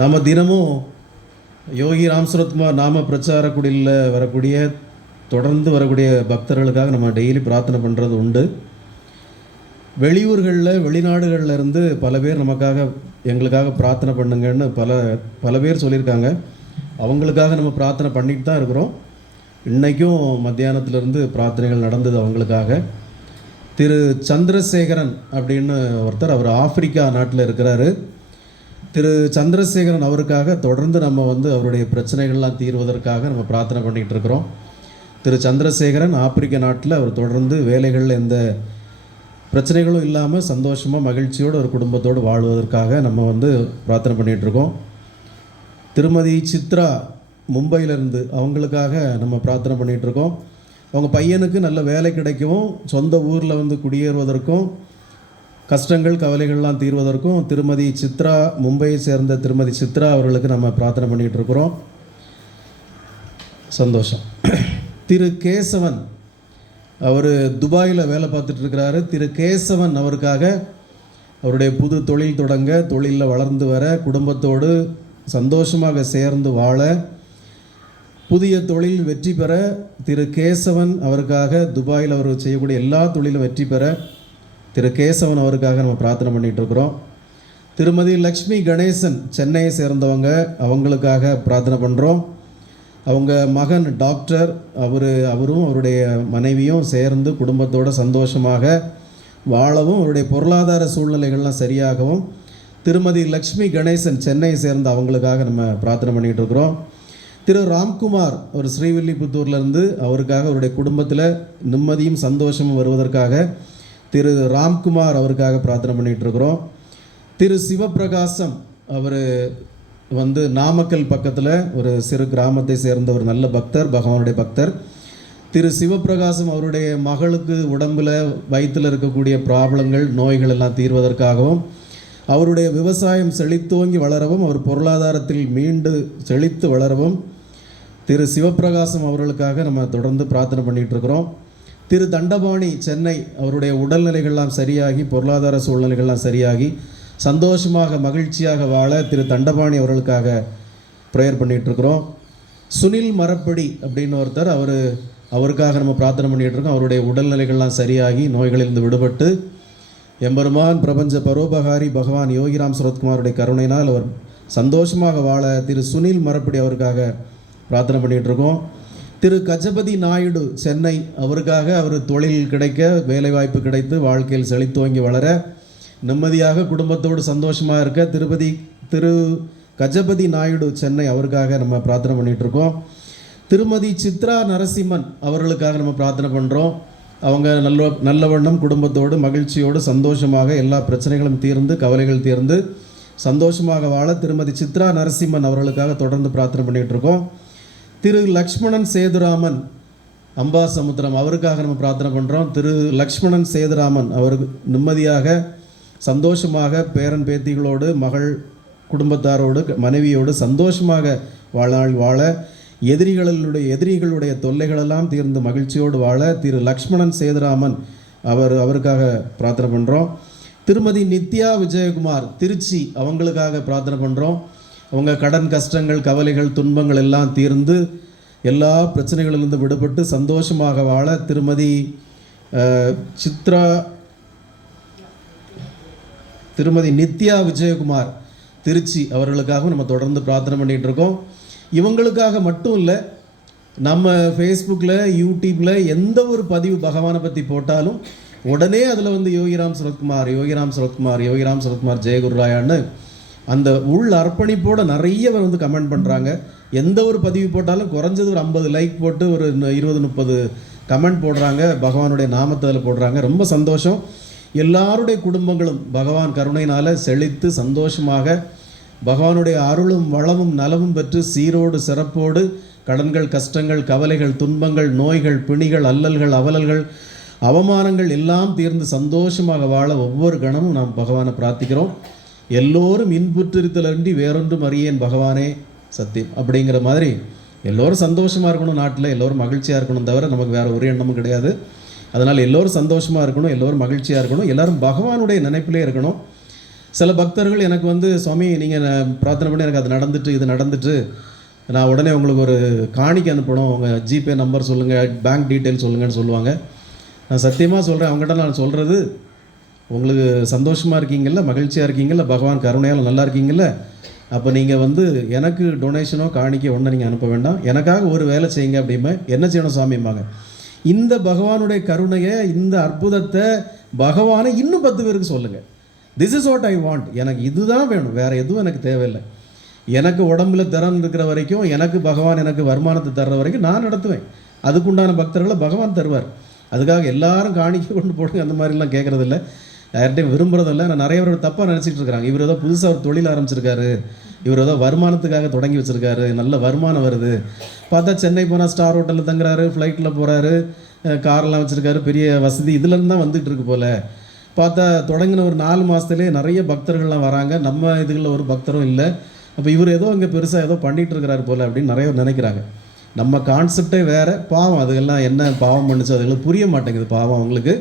நாம் தினமும் யோகி ராம் சுரத்குமார் நாம பிரச்சார குடியில் வரக்கூடிய தொடர்ந்து வரக்கூடிய பக்தர்களுக்காக நம்ம டெய்லி பிரார்த்தனை பண்ணுறது உண்டு. வெளியூர்களில் வெளிநாடுகளில் இருந்து பல பேர் நமக்காக எங்களுக்காக பிரார்த்தனை பண்ணுங்கன்னு பல பல பேர் சொல்லியிருக்காங்க. அவங்களுக்காக நம்ம பிரார்த்தனை பண்ணிட்டு தான் இருக்கிறோம். இன்றைக்கும் மத்தியானத்துலேருந்து பிரார்த்தனைகள் நடந்தது அவங்களுக்காக. திரு சந்திரசேகரன் அப்படின்னு ஒருத்தர் அவர் ஆப்பிரிக்கா நாட்டில் இருக்கிறாரு. திரு சந்திரசேகரன் அவருக்காக தொடர்ந்து நம்ம வந்து அவருடைய பிரச்சனைகள்லாம் தீர்வதற்காக நம்ம பிரார்த்தனை பண்ணிகிட்டு இருக்கிறோம். திரு சந்திரசேகரன் ஆப்பிரிக்க நாட்டில் அவர் தொடர்ந்து வேலைகளில் எந்த பிரச்சனைகளும் இல்லாமல் சந்தோஷமாக மகிழ்ச்சியோடு ஒரு குடும்பத்தோடு வாழ்வதற்காக நம்ம வந்து பிரார்த்தனை பண்ணிகிட்டு இருக்கோம். திருமதி சித்ரா மும்பையிலேருந்து அவங்களுக்காக நம்ம பிரார்த்தனை பண்ணிகிட்டு இருக்கோம். அவங்க பையனுக்கு நல்ல வேலை கிடைக்கவும் சொந்த ஊரில் வந்து குடியேறுவதற்கும் கஷ்டங்கள் கவலைகள்லாம் தீர்வதற்கும் திருமதி சித்ரா மும்பையை சேர்ந்த திருமதி சித்ரா அவர்களுக்கு நம்ம பிரார்த்தனை பண்ணிகிட்டு இருக்கிறோம். சந்தோஷம். திரு கேசவன் அவர் துபாயில் வேலை பார்த்துட்டு இருக்கிறாரு. திரு கேசவன் அவருக்காக அவருடைய புது தொழில் தொடங்க தொழிலில் வளர்ந்து வர குடும்பத்தோடு சந்தோஷமாக சேர்ந்து வாழ புதிய தொழில் வெற்றி பெற திரு கேசவன் அவருக்காக துபாயில் அவர் செய்யக்கூடிய எல்லா தொழிலும் வெற்றி பெற திரு கேசவன் அவருக்காக நம்ம பிரார்த்தனை பண்ணிகிட்ருக்குறோம் திருமதி லக்ஷ்மி கணேசன் சென்னையை சேர்ந்தவங்க அவங்களுக்காக பிரார்த்தனை பண்ணுறோம் அவங்க மகன் டாக்டர் அவர் அவரும் அவருடைய மனைவியும் சேர்ந்து குடும்பத்தோட சந்தோஷமாக வாழவும் அவருடைய பொருளாதார சூழ்நிலைகள்லாம் சரியாகவும் திருமதி லக்ஷ்மி கணேசன் சென்னையை சேர்ந்த அவங்களுக்காக நம்ம பிரார்த்தனை பண்ணிகிட்டு இருக்கிறோம். திரு ராம்குமார் ஒரு ஸ்ரீவில்லிபுத்தூர்லேருந்து அவருக்காக அவருடைய குடும்பத்தில் நிம்மதியும் சந்தோஷமும் வருவதற்காக திரு ராம்குமார் அவருக்காக பிரார்த்தனை பண்ணிகிட்டு இருக்கிறோம் திரு சிவப்பிரகாசம் அவர் வந்து நாமக்கல் பக்கத்தில் ஒரு சிறு கிராமத்தை சேர்ந்த ஒரு நல்ல பக்தர் பகவானுடைய பக்தர். திரு சிவப்பிரகாசம் அவருடைய மகளுக்கு உடம்பில் வயிற்றில் இருக்கக்கூடிய ப்ராப்ளங்கள் நோய்கள் எல்லாம் தீர்வதற்காகவும் அவருடைய விவசாயம் செழித்தோங்கி வளரவும் அவர் பொருளாதாரத்தில் மீண்டு செழித்து வளரவும் திரு சிவப்பிரகாசம் அவர்களுக்காக நம்ம தொடர்ந்து பிரார்த்தனை பண்ணிகிட்டு இருக்கிறோம் திரு தண்டபாணி சென்னை அவருடைய உடல்நிலைகள்லாம் சரியாகி பொருளாதார சூழ்நிலைகள்லாம் சரியாகி சந்தோஷமாக மகிழ்ச்சியாக வாழ திரு தண்டபாணி அவர்களுக்காக ப்ரேயர் பண்ணிகிட்ருக்குறோம் சுனில் மரப்படி அப்படின்னு ஒருத்தர் அவர் அவருக்காக நம்ம பிரார்த்தனை பண்ணிகிட்டு இருக்கோம் அவருடைய உடல்நிலைகள்லாம் சரியாகி நோய்களிலிருந்து விடுபட்டு எம்பெருமான் பிரபஞ்ச பரோபகாரி பகவான் யோகிராம் சரத்குமாருடைய கருணையினால் அவர் சந்தோஷமாக வாழ திரு சுனில் மரப்படி அவருக்காக பிரார்த்தனை பண்ணிகிட்ருக்கோம் திரு கஜபதி நாயுடு சென்னை அவருக்காக அவர் தொழில் கிடைக்க வேலைவாய்ப்பு கிடைத்து வாழ்க்கையில் செழித்தோங்கி வளர நிம்மதியாக குடும்பத்தோடு சந்தோஷமாக இருக்க திருப்பதி திரு கஜபதி நாயுடு சென்னை அவருக்காக நம்ம பிரார்த்தனை பண்ணிகிட்ருக்கோம் திருமதி சித்ரா நரசிம்மன் அவர்களுக்காக நம்ம பிரார்த்தனை பண்ணுறோம் அவங்க நல்ல நல்ல வண்ணம் குடும்பத்தோடு மகிழ்ச்சியோடு சந்தோஷமாக எல்லா பிரச்சனைகளும் தீர்ந்து கவலைகள் தீர்ந்து சந்தோஷமாக வாழ திருமதி சித்ரா நரசிம்மன் அவர்களுக்காக தொடர்ந்து பிரார்த்தனை பண்ணிகிட்டு இருக்கோம் திரு லக்ஷ்மணன் சேதுராமன் அம்பா சமுத்திரம் அவருக்காக நம்ம பிரார்த்தனை பண்ணுறோம் திரு லக்ஷ்மணன் சேதுராமன் அவர் நிம்மதியாக சந்தோஷமாக பேரன் பேத்திகளோடு மகள் குடும்பத்தாரோடு மனைவியோடு சந்தோஷமாக வாழ்நாள் வாழ எதிரிகளுடைய எதிரிகளுடைய தொல்லைகளெல்லாம் தீர்ந்து மகிழ்ச்சியோடு வாழ திரு லக்ஷ்மணன் சேதுராமன் அவர் அவருக்காக பிரார்த்தனை பண்ணுறோம் திருமதி நித்யா விஜயகுமார் திருச்சி அவங்களுக்காக பிரார்த்தனை பண்ணுறோம் அவங்க கடன் கஷ்டங்கள் கவலைகள் துன்பங்கள் எல்லாம் தீர்ந்து எல்லா பிரச்சனைகளிலிருந்து விடுபட்டு சந்தோஷமாக வாழ திருமதி சித்ரா திருமதி நித்யா விஜயகுமார் திருச்சி அவர்களுக்காகவும் நம்ம தொடர்ந்து பிரார்த்தனை பண்ணிகிட்டு இருக்கோம். இவங்களுக்காக மட்டும் இல்லை நம்ம ஃபேஸ்புக்கில் யூடியூப்பில் எந்த ஒரு பதிவு பகவானை பற்றி போட்டாலும் உடனே அதில் வந்து யோகிராம் சரத்குமார் யோகிராம் சரத்குமார் யோகிராம் சரத்குமார் ஜெயகுருராயான்னு அந்த உள் அர்ப்பணிப்போட நிறைய பேர் வந்து கமெண்ட் பண்ணுறாங்க எந்த ஒரு பதிவு போட்டாலும் குறைஞ்சது ஒரு ஐம்பது லைக் போட்டு ஒரு இருபது முப்பது கமெண்ட் போடுறாங்க. பகவானுடைய நாமத்தை அதில் போடுறாங்க. ரொம்ப சந்தோஷம். எல்லாருடைய குடும்பங்களும் பகவான் கருணையினால் செழித்து சந்தோஷமாக பகவானுடைய அருளும் வளமும் நலமும் பெற்று சீரோடு சிறப்போடு கடன்கள் கஷ்டங்கள் கவலைகள் துன்பங்கள் நோய்கள் பிணிகள் அல்லல்கள் அவலல்கள் அவமானங்கள் எல்லாம் தீர்ந்து சந்தோஷமாக வாழ ஒவ்வொரு கணமும் நாம் பகவானை பிரார்த்திக்கிறோம். எல்லோரும் இன்புற்றிருத்தலன்றி வேறொன்றும் அறியேன் பகவானே சத்தியம். அப்படிங்கிற மாதிரி எல்லோரும் சந்தோஷமாக இருக்கணும் நாட்டில் எல்லோரும் மகிழ்ச்சியாக இருக்கணும் தவிர நமக்கு வேறு ஒரு எண்ணமும் கிடையாது. அதனால் எல்லோரும் சந்தோஷமாக இருக்கணும் எல்லோரும் மகிழ்ச்சியாக இருக்கணும் எல்லோரும் பகவானுடைய நினைப்பிலே இருக்கணும். சில பக்தர்கள் எனக்கு வந்து சுவாமி நீங்கள் பிரார்த்தனை பண்ணி எனக்கு அது நடந்துட்டு இது நடந்துட்டு நான் உடனே உங்களுக்கு ஒரு காணிக்கை அனுப்பணும் உங்கள் ஜிபே நம்பர் சொல்லுங்கள் பேங்க் டீட்டெயில் சொல்லுங்கன்னு சொல்லுவாங்க. நான் சத்தியமாக சொல்கிறேன் அவங்ககிட்ட நான் சொல்கிறது உங்களுக்கு சந்தோஷமாக இருக்கீங்கள்ல மகிழ்ச்சியாக இருக்கீங்கள பகவான் கருணையால் நல்லா இருக்கீங்கள்ல அப்போ நீங்கள் வந்து எனக்கு டொனேஷனோ காணிக்கை ஒன்றை நீங்கள் அனுப்ப வேண்டாம். எனக்காக ஒரு வேலை செய்யுங்க அப்படிமே என்ன செய்யணும் சாமிம்பாங்க? இந்த பகவானுடைய கருணையை இந்த அற்புதத்தை பகவானை இன்னும் பத்து பேருக்கு சொல்லுங்கள் this is what I want எனக்கு இதுதான் வேணும். வேறு எதுவும் எனக்கு தேவையில்லை. எனக்கு உடம்புல திறன் இருக்கிற வரைக்கும் எனக்கு பகவான் எனக்கு வருமானத்தை தர்ற வரைக்கும் நான் நடத்துவேன். அதுக்குண்டான பக்தர்களை பகவான் தருவார். அதுக்காக எல்லாரும் காணிக்கை கொண்டு போடுங்க. அந்த மாதிரிலாம் கேட்குறதில்ல யார்கிட்டையும் இல்லை. ஆனால் நிறைய பேர் தப்பாக நினச்சிட்டு இருக்காங்க இவர் ஏதோ புதுசாக ஒரு தொழில் ஆரம்பிச்சிருக்காரு. இவர் ஏதோ வருமானத்துக்காக தொடங்கி வச்சுருக்காரு. நல்ல வருமானம் வருது. பார்த்தா சென்னை போனால் ஸ்டார் ஹோட்டலில் தங்குறாரு ஃப்ளைட்டில் போகிறாரு கார்லாம் வச்சுருக்காரு பெரிய வசதி இதுலேருந்து தான் வந்துட்டு இருக்கு போல. பார்த்தா தொடங்கின ஒரு நாலு மாதத்துலேயே நிறைய பக்தர்கள்லாம் வராங்க. நம்ம இதுகளில் ஒரு பக்தரும் இல்லை. அப்போ இவர் ஏதோ இங்கே பெருசாக ஏதோ பண்ணிகிட்டு இருக்கிறாரு போல் அப்படின்னு நிறைய நினைக்கிறாங்க. நம்ம கான்செப்டே வேறு. பாவம் அதுக்கெல்லாம் என்ன பாவம் பண்ணுச்சு அதுகளுக்கு புரிய மாட்டேங்குது. பாவம் அவங்களுக்கு.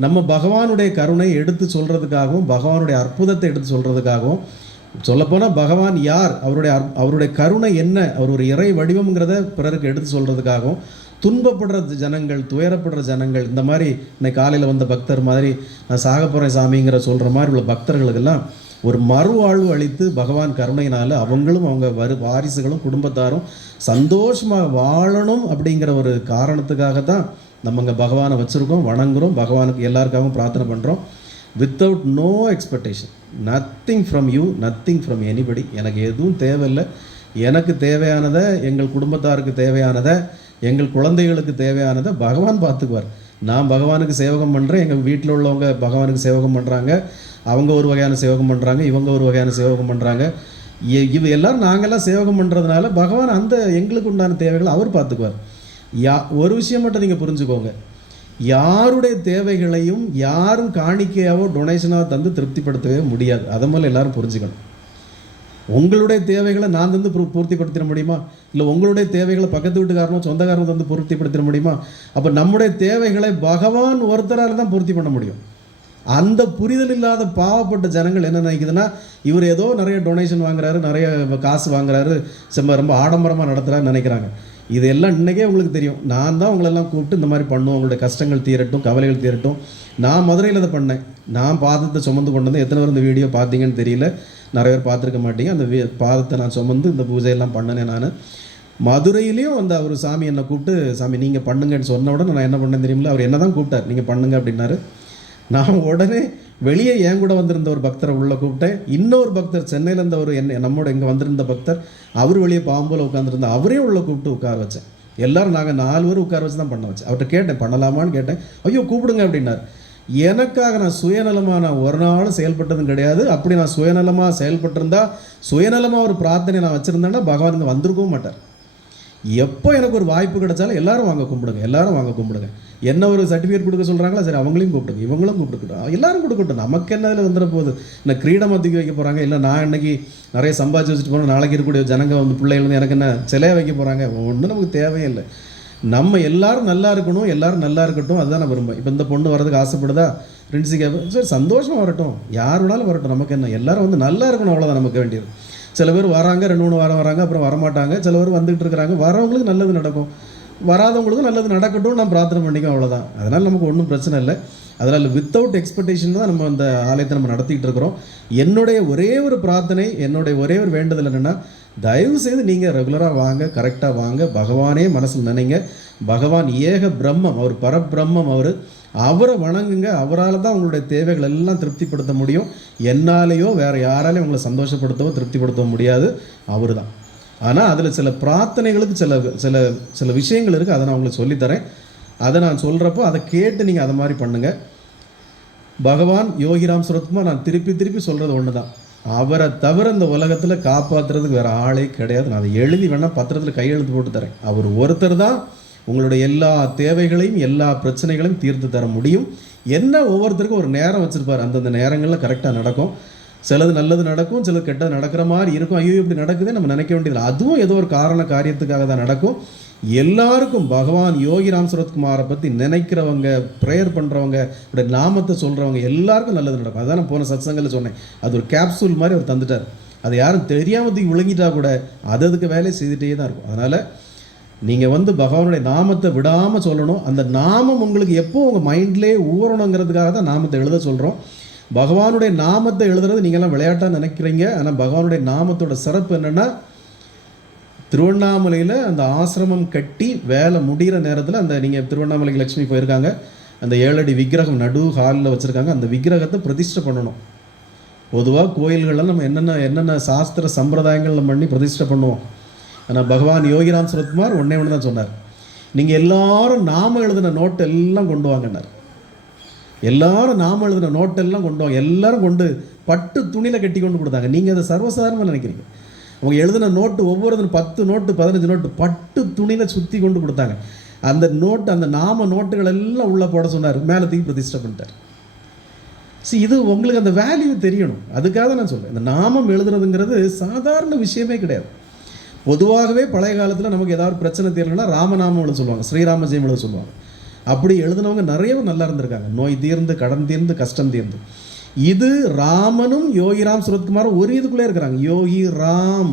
நம்ம பகவானுடைய கருணை எடுத்து சொல்கிறதுக்காகவும் பகவானுடைய அற்புதத்தை எடுத்து சொல்கிறதுக்காகவும் சொல்லப்போனால் பகவான் யார்? அவருடைய அற்- அவருடைய கருணை என்ன? அவர் ஒரு இறை வடிவம்ங்கிறத பிறருக்கு எடுத்து சொல்கிறதுக்காகவும் துன்பப்படுற ஜனங்கள் துயரப்படுற ஜனங்கள் இந்த மாதிரி இன்னைக்கு காலையில் வந்த பக்தர் மாதிரி நான் சாக போகிறேன் சாமிங்கிற சொல்கிற மாதிரி உள்ள பக்தர்களுக்கெல்லாம் ஒரு மறுவாழ்வு அளித்து பகவான் கருணையினால் அவங்களும் அவங்க வரு வாரிசுகளும் குடும்பத்தாரும் சந்தோஷமாக வாழணும் அப்படிங்கிற ஒரு காரணத்துக்காக தான் நம்ம இங்கே பகவானை வச்சுருக்கோம் வணங்குறோம் பகவானுக்கு எல்லாருக்காகவும் பிரார்த்தனை பண்ணுறோம் without no expectation nothing from you nothing from anybody எனக்கு எதுவும் தேவையில்லை. எனக்கு தேவையானதை எங்கள் குடும்பத்தாருக்கு தேவையானதை எங்கள் குழந்தைகளுக்கு தேவையானதை பகவான் பார்த்துக்குவார். நான் பகவானுக்கு சேவகம் பண்ணுறேன் எங்கள் வீட்டில் உள்ளவங்க பகவானுக்கு சேவகம் பண்ணுறாங்க அவங்க ஒரு வகையான சேவகம் பண்ணுறாங்க இவங்க ஒரு வகையான சேவகம் பண்ணுறாங்க இவ எல்லாரும் நாங்கள்லாம் சேவகம் பண்ணுறதுனால பகவான் அந்த எங்களுக்கு உண்டான தேவைகளை அவர் பார்த்துக்குவார். யா ஒரு விஷயம் மட்டும் நீங்கள் புரிஞ்சுக்கோங்க. யாருடைய தேவைகளையும் யாரும் காணிக்கையாவோ டொனேஷனாக தந்து திருப்திப்படுத்தவே முடியாது. அதை முதல்ல எல்லோரும் புரிஞ்சுக்கணும். உங்களுடைய தேவைகளை நான் தந்து பூ- பூர்த்திப்படுத்திட முடியுமா? இல்லை உங்களுடைய தேவைகளை பக்கத்து வீட்டுக்காரனோ சொந்தக்காரனோ தந்து பூர்த்திப்படுத்திட முடியுமா? அப்போ நம்முடைய தேவைகளை பகவான் ஒருத்தரால் தான் பூர்த்தி பண்ண முடியும். அந்த புரிதல் இல்லாத பாவப்பட்ட ஜனங்கள் என்ன நினைக்குதுன்னா இவர் ஏதோ நிறைய டொனேஷன் வாங்குறாரு நிறைய காசு வாங்குறாரு செம்ம ரொம்ப ஆடம்பரமாக நடத்துகிறான்னு நினைக்கிறாங்க. இதெல்லாம் இன்றைக்கே உங்களுக்கு தெரியும். நான் தான் உங்களெல்லாம் கூப்பிட்டு இந்த மாதிரி பண்ணுவோம் உங்களுடைய கஷ்டங்கள் தீரட்டும் கவலைகள் தீரட்டும். நான் மதுரையில் அதை பண்ணேன். நான் பாதத்தை சுமந்து கொண்டு வந்து எத்தனை பேர் இந்த வீடியோ பார்த்தீங்கன்னு தெரியல. நிறைய பேர் பார்த்துருக்க மாட்டீங்க. அந்த வீ பாதத்தை நான் சுமந்து இந்த பூஜையெல்லாம் பண்ணினேன் நான். மதுரையிலையும் அந்த அவர் சாமி என்னை கூப்பிட்டு சாமி நீங்கள் பண்ணுங்கன்னு சொன்ன உடனே நான் என்ன பண்ணேன் தெரியுமில்ல? அவர் என்ன தான் கூப்பிட்டார். நீங்கள் பண்ணுங்க அப்படின்னாரு. நான் உடனே வெளியே என் கூட வந்திருந்த ஒரு பக்தரை உள்ளே கூப்பிட்டேன். இன்னொரு பக்தர் சென்னையில் இருந்த ஒரு என்ன நம்மோட இங்கே வந்திருந்த பக்தர் அவர் வெளியே பாம்போல உட்காந்துருந்த அவரே உள்ளே கூப்பிட்டு உட்கார வச்சேன். எல்லோரும் நாங்கள் நாலு பேர் உட்கார வச்சு தான் பண்ண வச்சேன். அவர்கிட்ட கேட்டேன் பண்ணலாமான்னு கேட்டேன். ஐயோ கூப்பிடுங்க அப்படின்னார். எனக்காக நான் சுயநலமாக நான் ஒரு நாளும் செயல்பட்டதும் கிடையாது. அப்படி நான் சுயநலமாக செயல்பட்டிருந்தா சுயநலமாக ஒரு பிரார்த்தனை நான் வச்சுருந்தேன்னா பகவான் இங்கே வந்திருக்கவும் மாட்டார். எப்போ எனக்கு ஒரு வாய்ப்பு கிடைச்சாலும் எல்லாரும் வாங்க கும்பிடுங்க எல்லாரும் வாங்க கும்பிடுங்க. என்ன ஒரு சர்டிஃபிகேட் கொடுக்க சொல்கிறாங்களா சரி அவங்களையும் கூப்பிடுங்க இவங்களும் கூப்பிட்டுக்கிட்டோம் எல்லாரும் கொடுக்கட்டும். நமக்கு என்ன இதில் வந்துட போகுது? என்ன கிரீடம் தூக்கி வைக்க போகிறாங்க இல்லை நான் இன்னைக்கு நிறைய சம்பாதிச்சு வச்சுட்டு போகணும் நாளைக்கு இருக்கக்கூடிய ஜனங்க வந்து பிள்ளைகள் வந்து எனக்கு என்ன சிலையை வைக்க போகிறாங்க ஒன்றும் நமக்கு தேவையில்லை. நம்ம எல்லாரும் நல்லா இருக்கணும் எல்லாரும் நல்லா இருக்கட்டும் அதுதான் நான் விரும்புவேன் இப்போ இந்த பொண்ணு வரதுக்கு ஆசைப்படுதா? ஃப்ரெண்ட்ஸு கேட்பேன் சரி சந்தோஷமாக வரட்டும். யார் வேணாலும் வரட்டும். நமக்கு என்ன? எல்லாரும் வந்து நல்லா இருக்கணும் அவ்வளோதான் நமக்கு வேண்டியது. சில பேர் வராங்க ரெண்டு மூணு வாரம் வராங்க அப்புறம் வரமாட்டாங்க. சில பேர் வந்துகிட்டு இருக்கிறாங்க. வரவங்களுக்கு நல்லது நடக்கும். வராதவங்களுக்கும் நல்லது நடக்கட்டும் நான் பிரார்த்தனை பண்ணிக்கோ அவ்வளோதான் அதனால் நமக்கு ஒன்றும் பிரச்சனை இல்லை. அதனால் வித்தவுட் எக்ஸ்பெக்டேஷன் தான் நம்ம அந்த ஆலயத்தை நம்ம நடத்திக்கிட்டு இருக்கிறோம். என்னுடைய ஒரே ஒரு பிரார்த்தனை என்னுடைய ஒரே ஒரு வேண்டுதல் என்னென்னா தயவு செய்து நீங்கள் ரெகுலராக வாங்க கரெக்டாக வாங்க பகவானே மனசில் நினைங்க. பகவான் ஏக பிரம்மம் அவர் பரபிரம்மம் அவர். அவரை வணங்குங்க அவரால் தான் உங்களுடைய தேவைகள் எல்லாம் திருப்திப்படுத்த முடியும். என்னாலேயோ வேறு யாராலையும் உங்களை சந்தோஷப்படுத்தவோ திருப்திப்படுத்தவோ முடியாது. அவர் தான் ஆனால் அதில் சில பிரார்த்தனைகளுக்கு சில சில சில விஷயங்கள் இருக்குது அதை நான் உங்களுக்கு சொல்லித்தரேன். அதை நான் சொல்கிறப்போ அதை கேட்டு நீங்கள் அதை மாதிரி பண்ணுங்கள் பகவான் யோகிராம் சுரத்மா நான் திருப்பி திருப்பி சொல்கிறது ஒன்று தான் அவரை தவிர இந்த உலகத்தில் காப்பாற்றுறதுக்கு வேறு ஆளே கிடையாது. நான் அதை எழுதி வேணால் பத்திரத்தில் கையெழுத்து போட்டு தரேன். அவர் ஒருத்தர் தான் உங்களுடைய எல்லா தேவைகளையும் எல்லா பிரச்சனைகளையும் தீர்த்து தர முடியும். என்ன ஒவ்வொருத்தருக்கும் ஒரு நேரம் வச்சுருப்பார். அந்தந்த நேரங்களில் கரெக்டாக நடக்கும். சிலது நல்லது நடக்கும் சிலது கெட்டது நடக்கிற மாதிரி இருக்கும். ஐயோ இப்படி நடக்குதே நம்ம நினைக்க வேண்டியதில்லை. அதுவும் ஏதோ ஒரு காரண காரியத்துக்காக தான் நடக்கும். எல்லாருக்கும் பகவான் யோகி ராம் சரத்குமாரை பற்றி நினைக்கிறவங்க ப்ரேயர் பண்ணுறவங்க இப்படி நாமத்தை சொல்கிறவங்க எல்லாருக்கும் நல்லது நடக்கும். அதான் நான் போன சத்சங்கில் சொன்னேன். அது ஒரு கேப்சூல் மாதிரி அவர் தந்துட்டார். அது யாரும் தெரியாமல் தூக்கி விழுங்கிட்டா கூட அது அதுக்கு வேலையை செய்துகிட்டே தான் இருக்கும். அதனால் நீங்கள் வந்து பகவானுடைய நாமத்தை விடாமல் சொல்லணும். அந்த நாமம் உங்களுக்கு எப்போ உங்கள் மைண்ட்லேயே ஊறணுங்கிறதுக்காக தான் நாமத்தை எழுத சொல்கிறோம் பகவானுடைய நாமத்தை எழுதுறது நீங்கள்லாம் விளையாட்டாக நினைக்கிறீங்க. ஆனால் பகவானுடைய நாமத்தோட சிறப்பு என்னென்னா திருவண்ணாமலையில் அந்த ஆசிரமம் கட்டி வேலை முடிகிற நேரத்தில் அந்த நீங்கள் திருவண்ணாமலைக்கு லட்சுமி போயிருக்காங்க. அந்த ஏழடி விக்கிரகம் நடு ஹாலில் வச்சுருக்காங்க. அந்த விக்கிரகத்தை பிரதிஷ்டை பண்ணணும். பொதுவாக கோயில்களில் நம்ம என்னென்ன என்னென்ன சாஸ்திர சம்பிரதாயங்கள் நம்ம பண்ணி பிரதிஷ்டை பண்ணுவோம். ஆனால் பகவான் யோகிராம் சரத்குமார் ஒன்றே ஒன்று தான் சொன்னார். நீங்கள் எல்லாரும் நாம எழுதின நோட்டு எல்லாம் கொண்டு வாங்கினார் எல்லாரும் நாம எழுதின நோட்டெல்லாம் கொண்டு வாங்க. எல்லாரும் கொண்டு பட்டு துணியில் கட்டி கொண்டு கொடுத்தாங்க. நீங்கள் அதை சர்வசாதாரணமாக நினைக்கிறீங்க. அவங்க எழுதின நோட்டு ஒவ்வொருத்தரும் பத்து நோட்டு பதினஞ்சு நோட்டு பட்டு துணியில் சுற்றி கொண்டு கொடுத்தாங்க. அந்த நோட்டு அந்த நாம நோட்டுகள் எல்லாம் உள்ளே போட சொன்னார். மேலே தூக்கி பிரதிஷ்டை பண்ணிட்டார். சி இது உங்களுக்கு அந்த வேல்யூ தெரியணும். அதுக்காக தான் நான் சொல்கிறேன் இந்த நாமம் எழுதுறதுங்கிறது சாதாரண விஷயமே கிடையாது. பொதுவாகவே பழைய காலத்தில் நமக்கு ஏதாவது பிரச்சனை தெரியலன்னா ராமநாமம் எழுத சொல்லுவாங்க. ஸ்ரீராமஜெயம் எழுத சொல்லுவாங்க. அப்படி எழுதினவங்க நிறைய நல்லா இருந்திருக்காங்க. நோய் தீர்ந்து கடன் தீர்ந்து கஷ்டம் தீர்ந்து. இது ராமனும் யோகிராம் சுரத்குமாரும் ஒரு இதுக்குள்ளே இருக்கிறாங்க. யோகி ராம்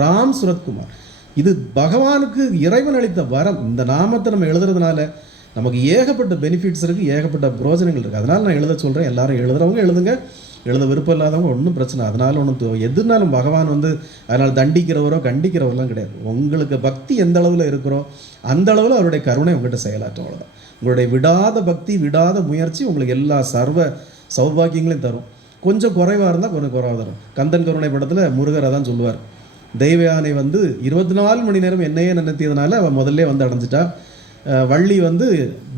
ராம் சுரத்குமார். இது பகவானுக்கு இறைவன் அளித்த வரம். இந்த நாமத்தை நம்ம எழுதுறதுனால நமக்கு ஏகப்பட்ட பெனிஃபிட்ஸ் இருக்குது ஏகப்பட்ட பிரோஜனங்கள் இருக்குது அதனால் நான் எழுத சொல்கிறேன் எல்லாரும் எழுதுகிறவங்க எழுதுங்க. எழுத விருப்பம் இல்லாதவங்க ஒன்றும் பிரச்சனை அதனால் ஒன்றும் எதுனாலும் பகவான் வந்து அதனால் தண்டிக்கிறவரோ கண்டிக்கிறவரெல்லாம் கிடையாது. உங்களுக்கு பக்தி எந்த அளவில் இருக்கிறோ அந்த அளவில் அவருடைய கருணை உங்கள்கிட்ட செயலாற்றும் அவ்வளோதான் உங்களுடைய விடாத பக்தி விடாத முயற்சி உங்களுக்கு எல்லா சர்வ சௌபாகியங்களையும் தரும். கொஞ்சம் குறைவாக இருந்தால் கொஞ்சம் குறைவாக தரும். கந்தன் கருணை படத்தில் முருகரை தான் சொல்லுவார். தெய்வ யானை வந்து இருபத்தி நாலு மணி நேரம் என்னையே நினைத்ததுனால அவன் முதல்ல வந்து அடைஞ்சிட்டா வள்ளி வந்து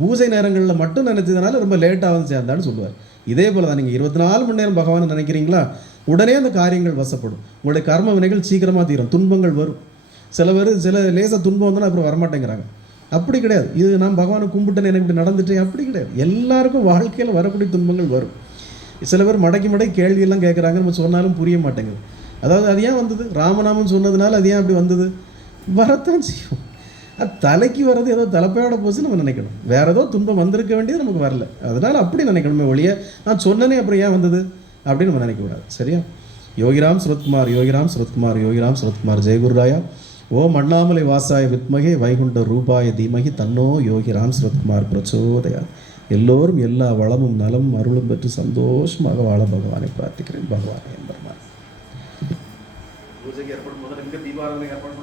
பூஜை நேரங்களில் மட்டும் நினைச்சதுனால ரொம்ப லேட்டாக வந்து சேர்ந்தான்னு சொல்லுவார். இதே போல் தான் நீங்கள் இருபத்தி நாலு மணி நேரம் பகவானை நினைக்கிறீங்களா? உடனே அந்த காரியங்கள் வசப்படும். உங்களுடைய கர்ம வினைகள் சீக்கிரமாக தீரும். துன்பங்கள் வரும். சில பேர் சில லேசாக துன்பம் வந்தோன்னா அப்புறம் வரமாட்டேங்கிறாங்க. அப்படி கிடையாது. இது நான் பகவானை கும்பிட்டேன் எனக்கு இப்படி நடந்துட்டேன் அப்படி கிடையாது. எல்லாருக்கும் வாழ்க்கையில் வரக்கூடிய துன்பங்கள் வரும். சில பேர் மடக்கி மடக்கி கேள்வியெல்லாம் கேட்குறாங்க நம்ம சொன்னாலும் புரிய மாட்டேங்குது. அதாவது அது ஏன் வந்தது? ராமநாமம் சொன்னதுனால அது ஏன் அப்படி வந்தது? வரத்தான் செய்யும். அது தலைக்கு வர்றது ஏதோ தலைப்பையோட போச்சு நம்ம நினைக்கணும். வேற ஏதோ துன்பம் வந்திருக்க வேண்டியது நமக்கு வரல. அதனால அப்படி நினைக்கணுமே ஒழிய நான் சொன்னனே அப்புறம் ஏன் வந்தது? அப்படின்னு நம்ம நினைக்கக்கூடாது. சரியா? யோகிராம் சுரத்குமார் யோகிராம் சுரத்குமார் யோகிராம் சுரத்குமார் ஜெயகுருராயா ஓம் அண்ணாமலை வாசாய வித்மகே வைகுண்ட ரூபாய தீமகி தன்னோ யோகிராம் சுரத்குமார் பிரச்சோதயா. எல்லோரும் எல்லா வளமும் நலமும் அருளும் பெற்று சந்தோஷமாக வாழ பகவானை பிரார்த்திக்கிறேன். பகவானே பூஜைக்கு ஏற்பாடு முதல்ல எங்கே தீபாராதனை ஏற்பாடு